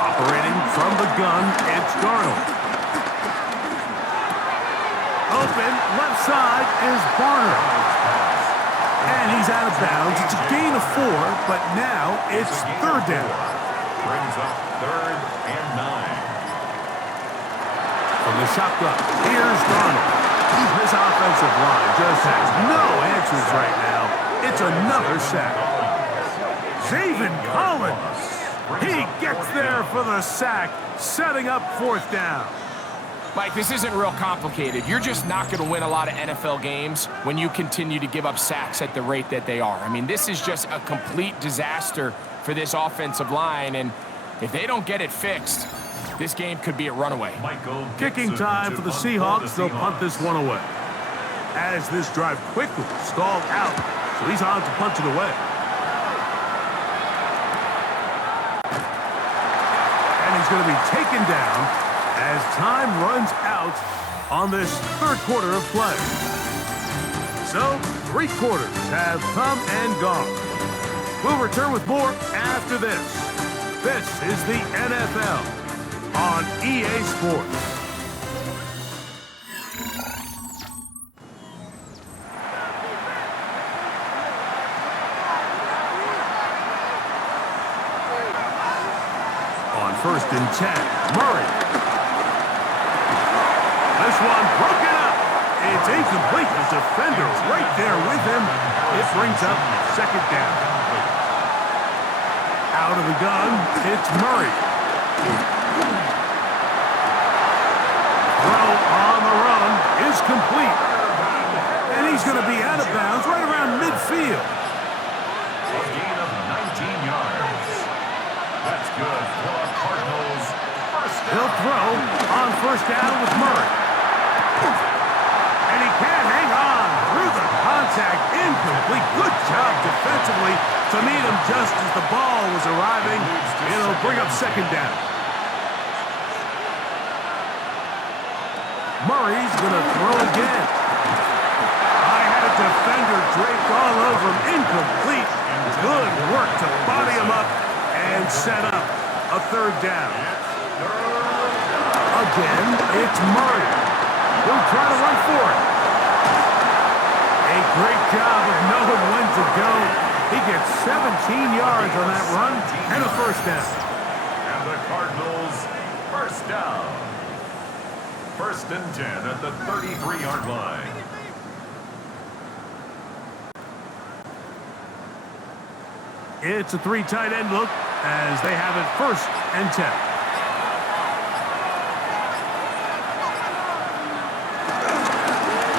Operating from the gun, it's Darnold. Open, left side is Barner. And he's out of bounds. It's a gain of 4, but now it's 3rd down. Brings up 3rd and 9. From the shotgun, here's Darnold. This offensive line just has no answers right now. It's another sack. Zaven Collins. He gets there for the sack, setting up 4th down. Mike, this isn't real complicated. You're just not going to win a lot of NFL games when you continue to give up sacks at the rate that they are. I mean, this is just a complete disaster for this offensive line, and if they don't get it fixed, this game could be a runaway. Kicking time for the Seahawks. They'll punt this one away. As this drive quickly stalled out, so he's on to punt it away. And he's going to be taken down as time runs out on this 3rd quarter of play. So, 3 quarters have come and gone. We'll return with more after this. This is the NFL on EA Sports. On 1st and 10, Murray. This one broken up. It's incomplete. The defender right there with him. It brings up 2nd down. Out of the gun, it's Murray. Throw on the run is complete. And he's going to be out of bounds right around midfield. A gain of 19 yards. That's good for the Cardinals. 1st down. He'll throw on 1st down with Murray. And he can't hang on through the contact. Incomplete. Good job defensively to meet him just as the ball was arriving. It'll bring up 2nd down. Murray's going to throw again. I had a defender draped all over him. Incomplete. Good work to body him up and set up a 3rd down. Again, it's Murray. He'll try to run for it. A great job of knowing when to go. He gets 17 yards on that run and a 1st down. And the Cardinals 1st down. 1st and 10 at the 33-yard line. It's a 3 tight end look as they have it 1st and 10.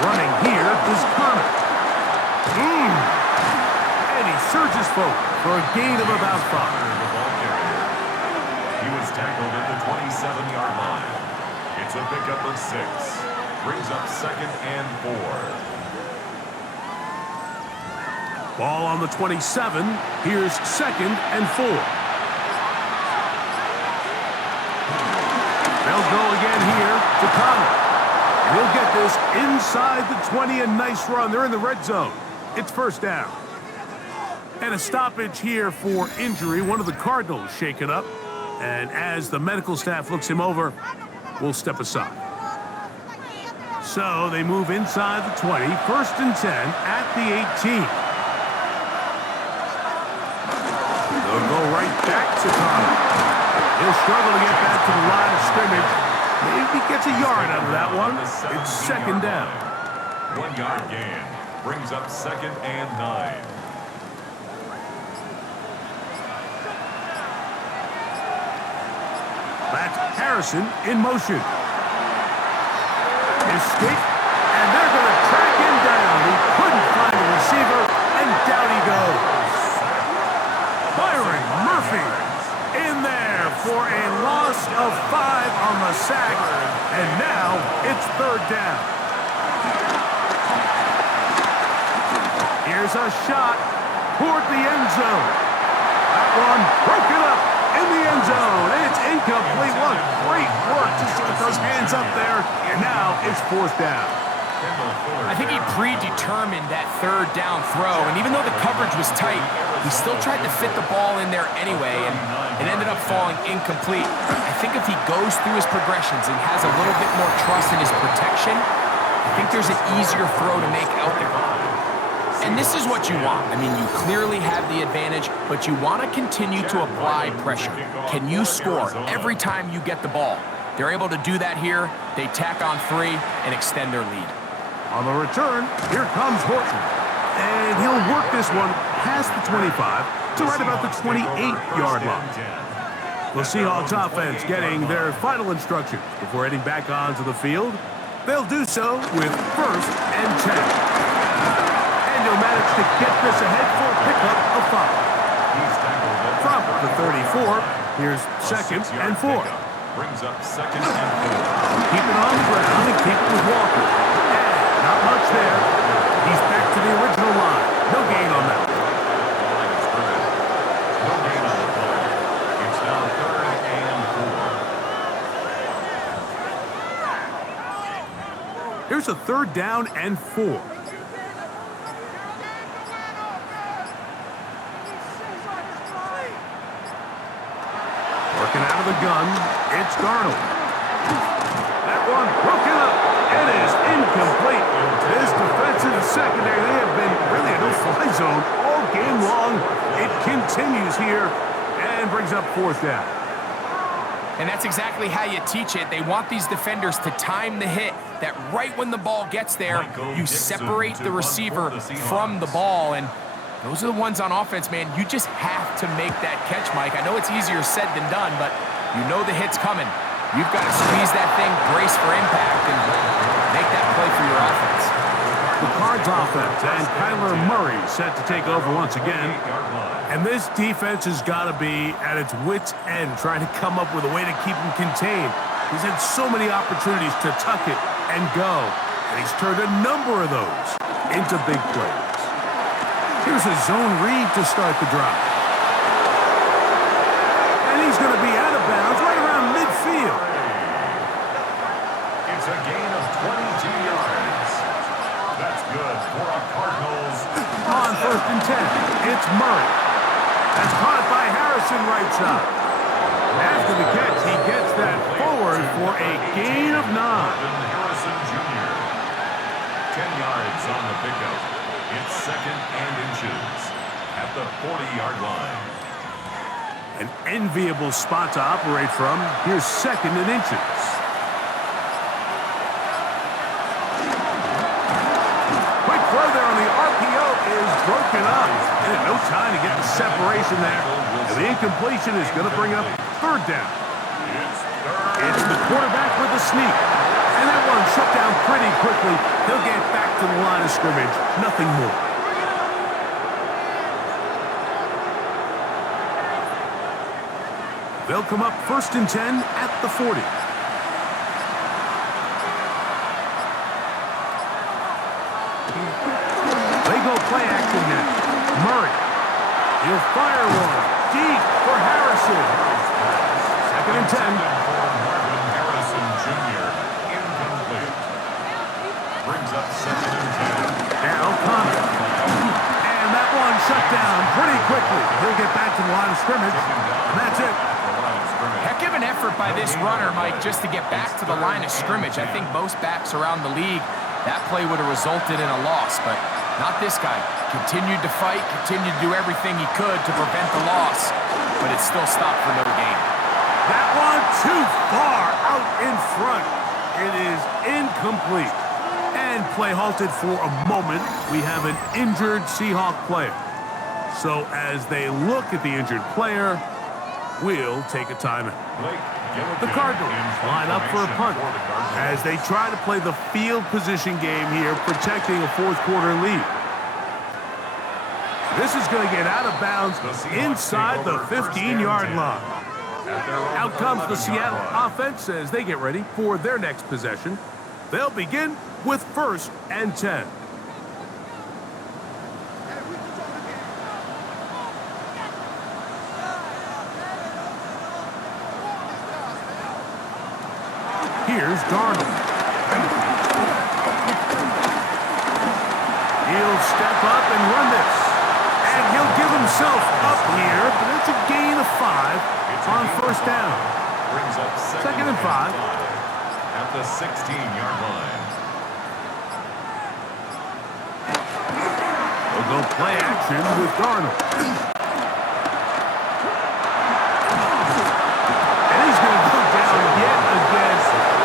Running here is Connor. And he surges forward for a gain of about 5. He was tackled at the 27-yard line. It's a pickup of 6. Brings up 2nd and 4. Ball on the 27. Here's 2nd and 4. They'll go again here to Connor. He'll get this inside the 20, a nice run. They're in the red zone. It's first down. And a stoppage here for injury. One of the Cardinals shaken up. And as the medical staff looks him over, we'll step aside. So they move inside the 20, first and 10 at the 18. They'll go right back to Connor. He'll struggle to get back to the line of scrimmage. Maybe he gets a yard out of that one. It's second down. 1 yard gain brings up second and 9. That's Harrison in motion. Escape, and they're going to track him down. He couldn't find the receiver, and down he goes. Byron Murphy in there for a loss of 5 on the sack, and now it's third down. Here's a shot toward the end zone. That one broken up in the end zone. It's incomplete. What great work to get those hands up there. And now it's fourth down. I think he predetermined that third down throw, and even though the coverage was tight, he still tried to fit the ball in there anyway, and it ended up falling incomplete. I think if he goes through his progressions and has a little bit more trust in his protection, I think there's an easier throw to make out there. And this is what you want. I mean, you clearly have the advantage, but you want to continue to apply pressure. Can you score every time you get the ball? They're able to do that here. They tack on 3 and extend their lead. On the return, here comes Horton. And he'll work this one past the 25 to right about the 28-yard line. The Seahawks offense getting their final instructions before heading back onto the field. They'll do so with first and 10. And he'll manage to get this ahead for a pickup of 5. From the 34, here's second and 4. Brings up second and 4. Keep it on the ground and keep it with Walker. And not much there. He's back to the original line. No gain on that. No gain on the play. It's now third and 4. Here's a third down and 4. Working out of the gun, it's Darnold. That one broken up. It is incomplete. This defensive secondary, they have been really a no-fly zone all game long. It continues here and brings up fourth down. And that's exactly how you teach it. They want these defenders to time the hit, that right when the ball gets there, you separate the receiver from the ball. And those are the ones on offense, man. You just have to make that catch, Mike. I know it's easier said than done, but you know the hit's coming. You've got to squeeze that thing, brace for impact, and make that play for your offense. The Cards offense and Kyler Murray set to take over once again. And this defense has got to be at its wits' end, trying to come up with a way to keep him contained. He's had so many opportunities to tuck it and go, and he's turned a number of those into big plays. Here's a zone read to start the drive. And he's going to be out of bounds right around midfield. It's a gain of 22 yards. That's good for a Cardinals. On first and 10, it's Murray. That's caught by Harrison right side. After the catch, he gets that forward for a gain of 9. Harrison Jr. 10 yards on the pickup. It's second and inches at the 40-yard line. An enviable spot to operate from. Here's second and inches. Quick throw there on the RPO is broken up. And no time to get the separation there. And the incompletion is going to bring up third down. It's the quarterback with the sneak. And that one shut down pretty quickly. He'll get back to the line of scrimmage. Nothing more. They'll come up first and 10 at the 40. They go play action now. Murray. He'll fire one. Deep for Harrison. Second and 10. Harrison Jr. incomplete. Brings up 2nd and 10. Now Connor. And that one shut down pretty quickly. He'll get back to the line of scrimmage, and that's it. Heck of an effort by this runner, Mike, just to get back to the line of scrimmage. I think most backs around the league, that play would have resulted in a loss, but not this guy. Continued to fight, continued to do everything he could to prevent the loss, but it still stopped for no gain. That one too far out in front. It is incomplete. And play halted for a moment. We have an injured Seahawk player. So as they look at the injured player, we'll take a timeout. The Cardinals line up for a punt as they try to play the field position game here, protecting a fourth-quarter lead. This is going to get out of bounds inside the 15-yard line. Out comes the Seattle offense as they get ready for their next possession. They'll begin with 1st and 10. Here's Darnold. He'll step up and run this. And he'll give himself up here, but it's a gain of 5 on 1st down. Brings up 2nd and 5. At the 16-yard line. They'll go play action with Darnold. And he's going to go down yet again.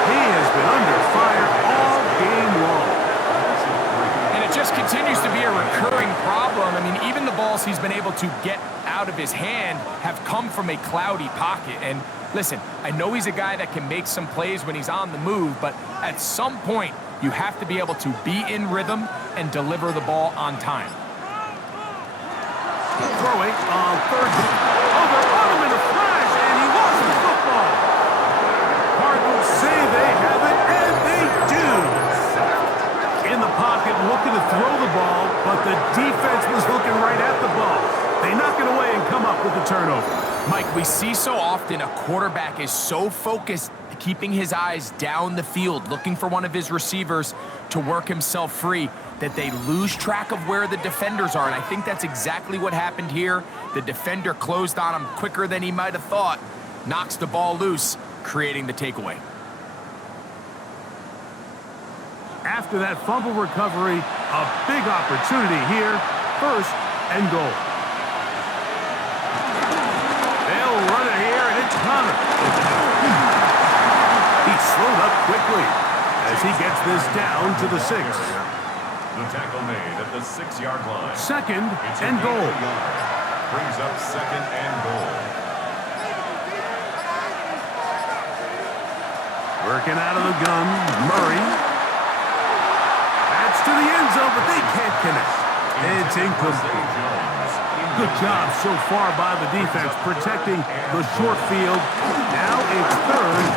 He has been under fire all game long. And it just continues to be a recurring problem. I mean, even the balls he's been able to get out of his hand have come from a cloudy pocket. And listen, I know he's a guy that can make some plays when he's on the move, but at some point, you have to be able to be in rhythm and deliver the ball on time. Throwing on 3rd down. Oh, they're on him in a flash, and he lost the football. Cardinals say they have it, and they do. In the pocket, looking to throw the ball, but the defense was looking right at the ball. They knock it away and come up with the turnover. Mike, we see so often a quarterback is so focused, keeping his eyes down the field, looking for one of his receivers to work himself free, that they lose track of where the defenders are. And I think that's exactly what happened here. The defender closed on him quicker than he might have thought, knocks the ball loose, creating the takeaway. After that fumble recovery, a big opportunity here. 1st and goal. They'll run it here, and it's Connor. He slowed up quickly as he gets this down to the 6. The tackle made at the 6-yard line. 2nd and goal. Brings up 2nd and goal. Working out of the gun, Murray. That's to the end zone, but they can't connect. It's incomplete. Good job so far by the defense protecting the short field. Now it's 3rd.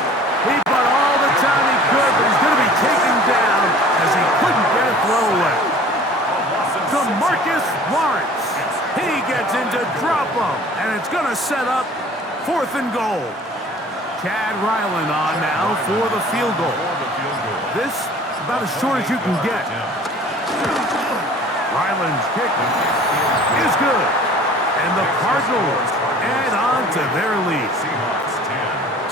He put all the time he could, but he's going to be taken down as he couldn't get a throw away. DeMarcus Lawrence. He gets into drop him, and it's going to set up 4th and goal. Chad Ryland on now for the field goal. This about as short as you can get. Ryland's kick is good. And the Cardinals add on to their lead.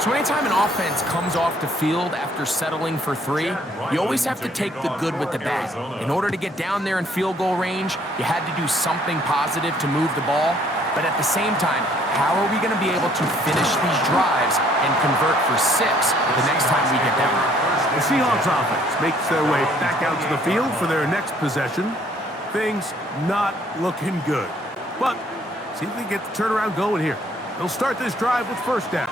So anytime an offense comes off the field after settling for 3, you always have to take the good with the bad. In order to get down there in field goal range, you had to do something positive to move the ball. But at the same time, how are we going to be able to finish these drives and convert for 6 the next time we get down there? The Seahawks offense makes their way back out to the field for their next possession. Things not looking good. But see if they get the turnaround going here. They'll start this drive with 1st down.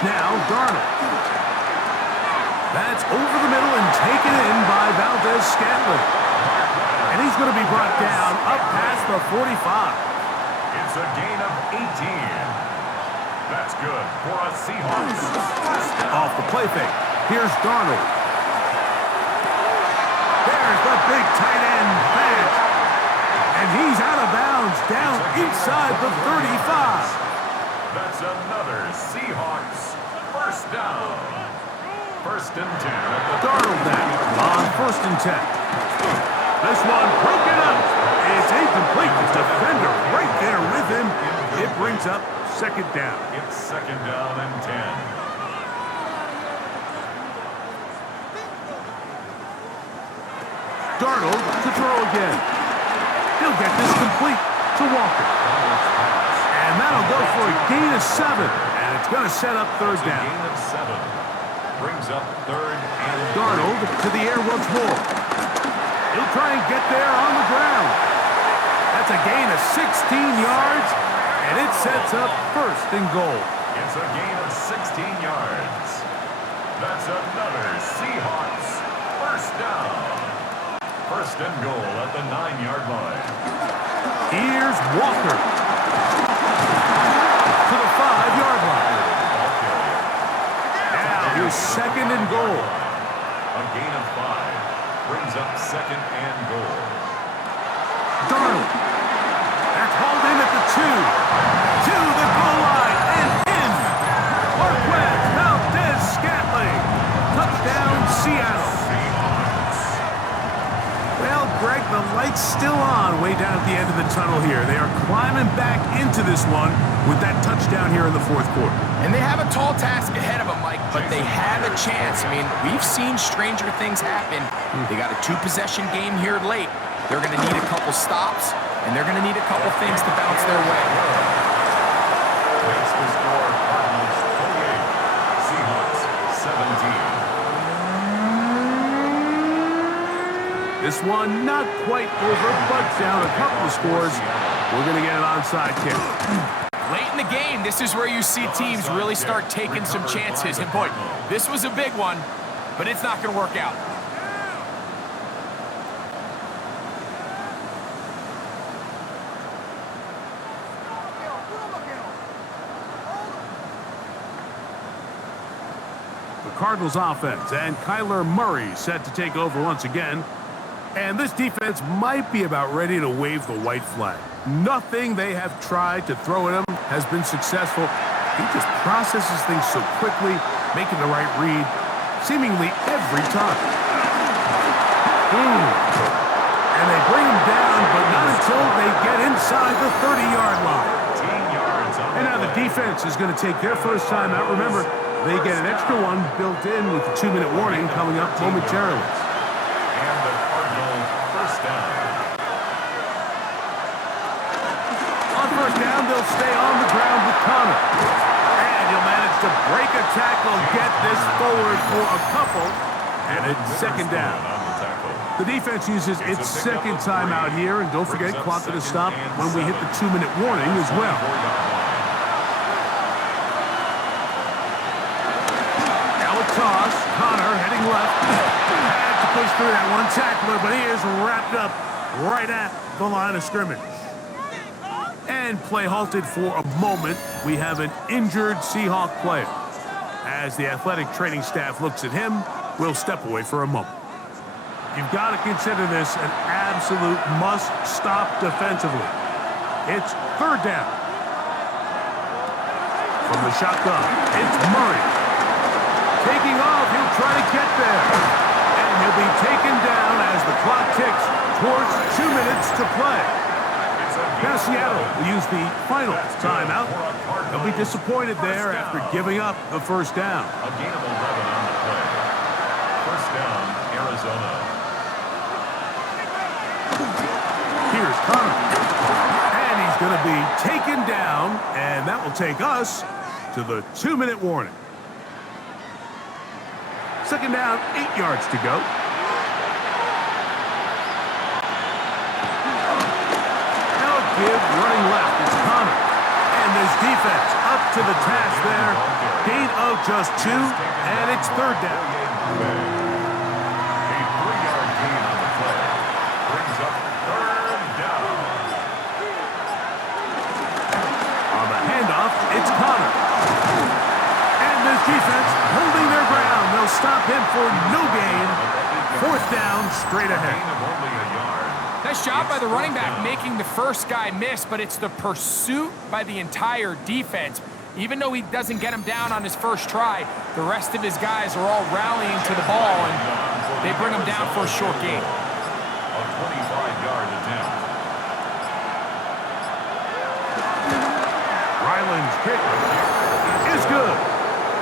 Now Darnold. That's over the middle and taken in by Valdez-Scantling. And he's going to be brought down up past the 45. It's a gain of 18. That's good for a Seahawks. Off the play fake. Here's Darnold. There's the big tight end pass. And he's out of bounds down inside the 35. That's another Seahawks 1st down. First and 10 at the Darnold then on 1st and 10. This one broken up. It's incomplete. The defender right there with him. It brings up 2nd down. It's 2nd down and 10. Darnold to throw again. He'll get this complete to Walker. And that'll go for a gain of 7. And it's going to set up 3rd down. Gain of 7. Brings up 3rd and Darnold to the air once more. He'll try and get there on the ground. That's a gain of 16 yards. And it sets up 1st and goal. It's a gain of 16 yards. That's another Seahawks 1st down. 1st and goal at the 9-yard line. Here's Walker to the 5-yard line. Now here's 2nd and goal. A gain of 5 brings up 2nd and goal. Darnold. That's hauled in at the 2. To the goal line and in. Marquez Valdez-Scantling. Touchdown, Seattle. Well, Greg, the light's still on way down at the end of the tunnel here. They are climbing back into this one with that touchdown here in the 4th quarter. And they have a tall task ahead of them, Mike, but they have a chance. I mean, we've seen stranger things happen. They got a 2-possession game here late. They're going to need a couple stops, and they're going to need a couple things to bounce their way. Makes the score Cardinals 28, Seahawks 17. This one not quite over, but down a couple of scores. We're going to get an onside kick. Late in the game, this is where you see teams really start taking some chances. And boy, this was a big one, but it's not going to work out. The Cardinals offense and Kyler Murray set to take over once again. And this defense might be about ready to wave the white flag. Nothing they have tried to throw at him has been successful. He just processes things so quickly, making the right read, seemingly every time. And they bring him down, but not until they get inside the 30-yard line. And now the defense is going to take their first time out. Remember, they get an extra one built in with the 2-minute warning coming up momentarily. And the Cardinals 1st down. On 1st down, they'll stay on the ground with Connor. And he'll manage to break a tackle, get this forward for a couple, and it's 2nd down. The defense uses its 2nd timeout here, and don't forget, clock to stop when we hit the 2-minute warning as well. Toss, Connor heading left, had to push through that one tackler, but he is wrapped up right at the line of scrimmage. And play halted for a moment. We have an injured Seahawk player. As the athletic training staff looks at him, we'll step away for a moment. You've got to consider this an absolute must-stop defensively. It's 3rd down. From the shotgun, it's Murray. Taking off, he'll try to get there. And he'll be taken down as the clock ticks towards 2 minutes to play. Now Seattle will use the final timeout. They'll be disappointed there after giving up the 1st down. A gain of 11 on the play. 1st down, Arizona. Here's Connor. And he's going to be taken down, and that will take us to the 2-minute warning. 2nd down, 8 yards to go. Now give running left. It's Connor. And this defense up to the task there. Gain of just 2, and it's 3rd down. A 3-yard gain on the play. Brings up 3rd down. On the handoff, it's Connor. And this defense holding their ground. They'll stop him for no gain. 4th down, straight ahead. Gain of only a yard. Nice job by the running back making the first guy miss, but it's the pursuit by the entire defense. Even though he doesn't get him down on his first try, the rest of his guys are all rallying to the ball, and they bring him down for a short gain. A 25-yard attempt. Ryland's kick is good.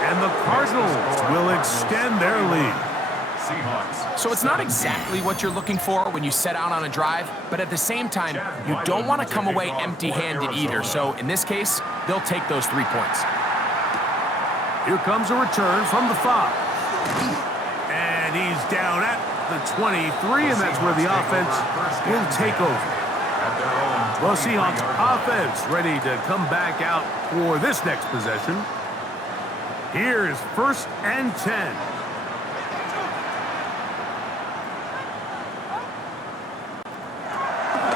And the Cardinals will extend their lead. Seahawks. So it's not exactly what you're looking for when you set out on a drive, but at the same time, you don't want to come away empty-handed either. So in this case, they'll take those 3 points. Here comes a return from the 5. And he's down at the 23, and that's where the offense will take over. Well, Seahawks offense ready to come back out for this next possession. Here is 1st and 10.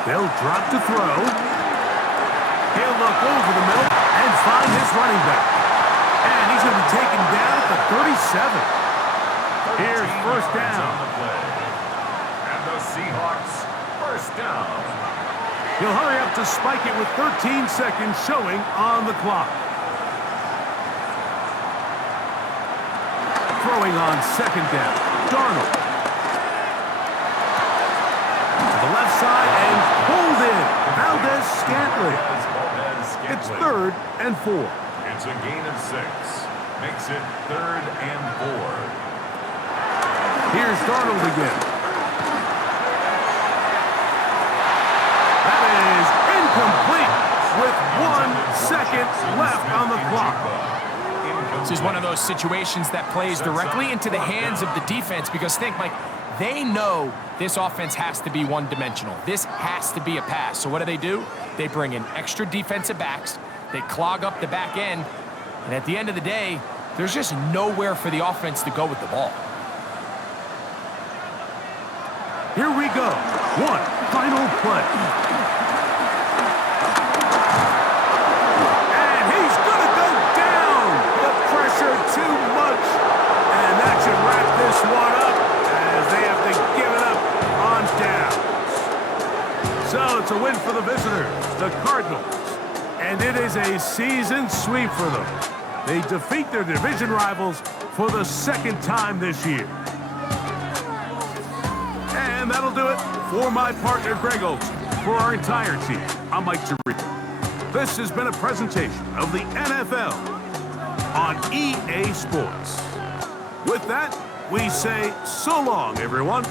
They'll drop to throw. He'll look over the middle and find his running back. And he's going to be taken down at the 37. Here's 1st down. And the Seahawks 1st down. He'll hurry up to spike it with 13 seconds showing on the clock. Throwing on 2nd down. Darnold. To the left side and pulled in. Valdez-Scantling. It's 3rd and 4. It's a gain of 6. Makes it 3rd and 4. Here's Darnold again. That is incomplete with 1 second left on the clock. This is one of those situations that plays directly into the hands of the defense because think, Mike, they know this offense has to be one-dimensional. This has to be a pass. So what do? They bring in extra defensive backs. They clog up the back end. And at the end of the day, there's just nowhere for the offense to go with the ball. Here we go. One final play. And he's going to go down. The pressure too much. And that should wrap this one up as they have to give it up on downs. So it's a win for the visitors, the Cardinals. And it is a season sweep for them. They defeat their division rivals for the 2nd time this year. And that'll do it for my partner, Greg Olson. For our entire team, I'm Mike Tirico. This has been a presentation of the NFL on EA Sports. With that, we say so long, everyone.